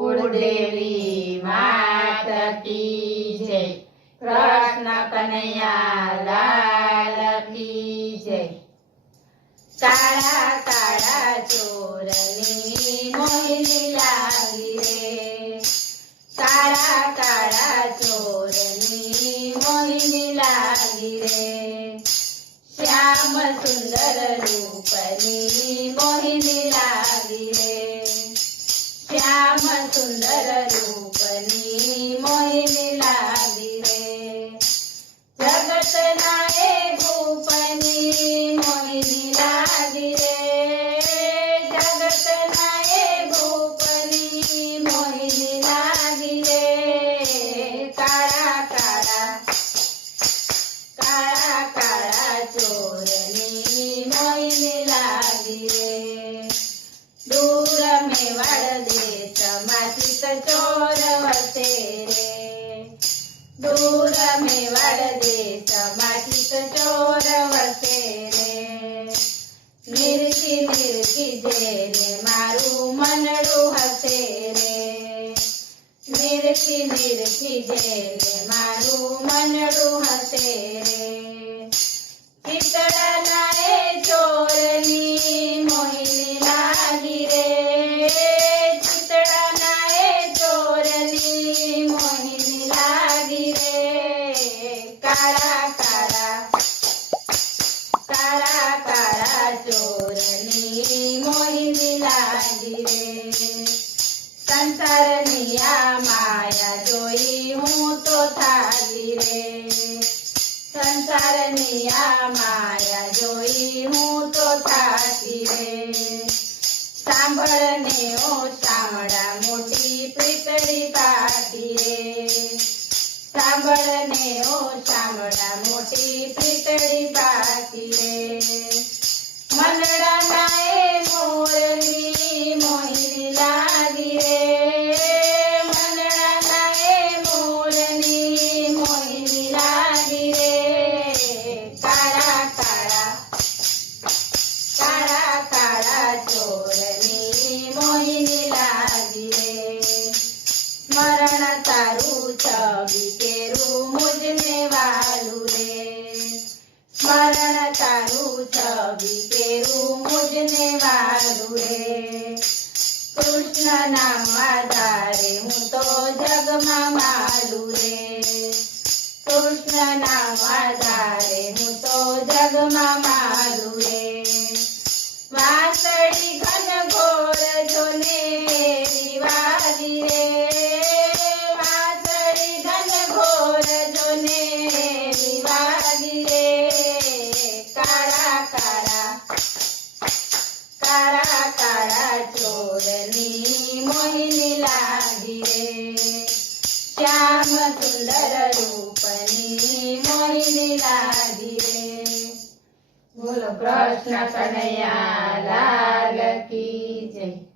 कुलदेवी मात की जय। कृष्ण कन्हैया लाल की जय। काळा काळा चोरनी मोहिनी लागी रे। काळा काळा चोरनी मोहिनी लागी रे। श्याम सुंदर रूपनी मोहिनी लागी रे। श्याम सुंदर रूपनी मोहिनी लागी रे। जगत नाये भूपनी मोहिनी लागी रे। जगत नाये भूपनी मोहिनी लागी रे। काळा काळा काळा काळा चोरनी मोहिनी लागी रे। दूर मेवाड़ देश मातीत चोर वसे रे। दूर मेवाड़ देश मातीत चोर वसे रे। मिरकी मिरकी जेने मारू मनडू हसे रे। मिरकी मिरकी जेने मारू मनडू हसे रे। चितड़ नाये चोरनी मोहिनी लागी रे। चितड़ नाये चोरनी मोहिनी लागी रे। काळा काळा काळा काळा चोरनी मोहिनी लागी रे। संसारनी आ माया जोई हूँ तो थागी रे। संसारनी आ माया जोई हूँ तो थाकी रे। सांभळने ओ शामळा मोठी प्रीतडी पाठी रे। सांभळने ओ शामळा मोठी प्रीतडी पाठी रे। मनडा नाये मोरनी मोहिनी लागी रे। मनडा नाये मोरनी मोहिनी लागी रे। काळा काळा काळा काळा चोरनी मोहिनी लागी रे। स्मरण तारू छवि केरू मुझने वालू रे। स्मरण तारू छवि केरू मुझने वालू रे। कृष्ण नाम आधारे हूँ तो जग में मालू रे। कृष्ण नाम आधारे हूँ तो जग में मालू रे। वासड़ी घन घोर जोने वागी रे। वासड़ी घन घोर जोने वागी रे। काळा काळा काळा काळा चोरनी मोहिनी लागी रे। श्याम सुंदर रूपनी मोहिनी लागी रे। बोलो कृष्ण कन्हैया लाल की जय।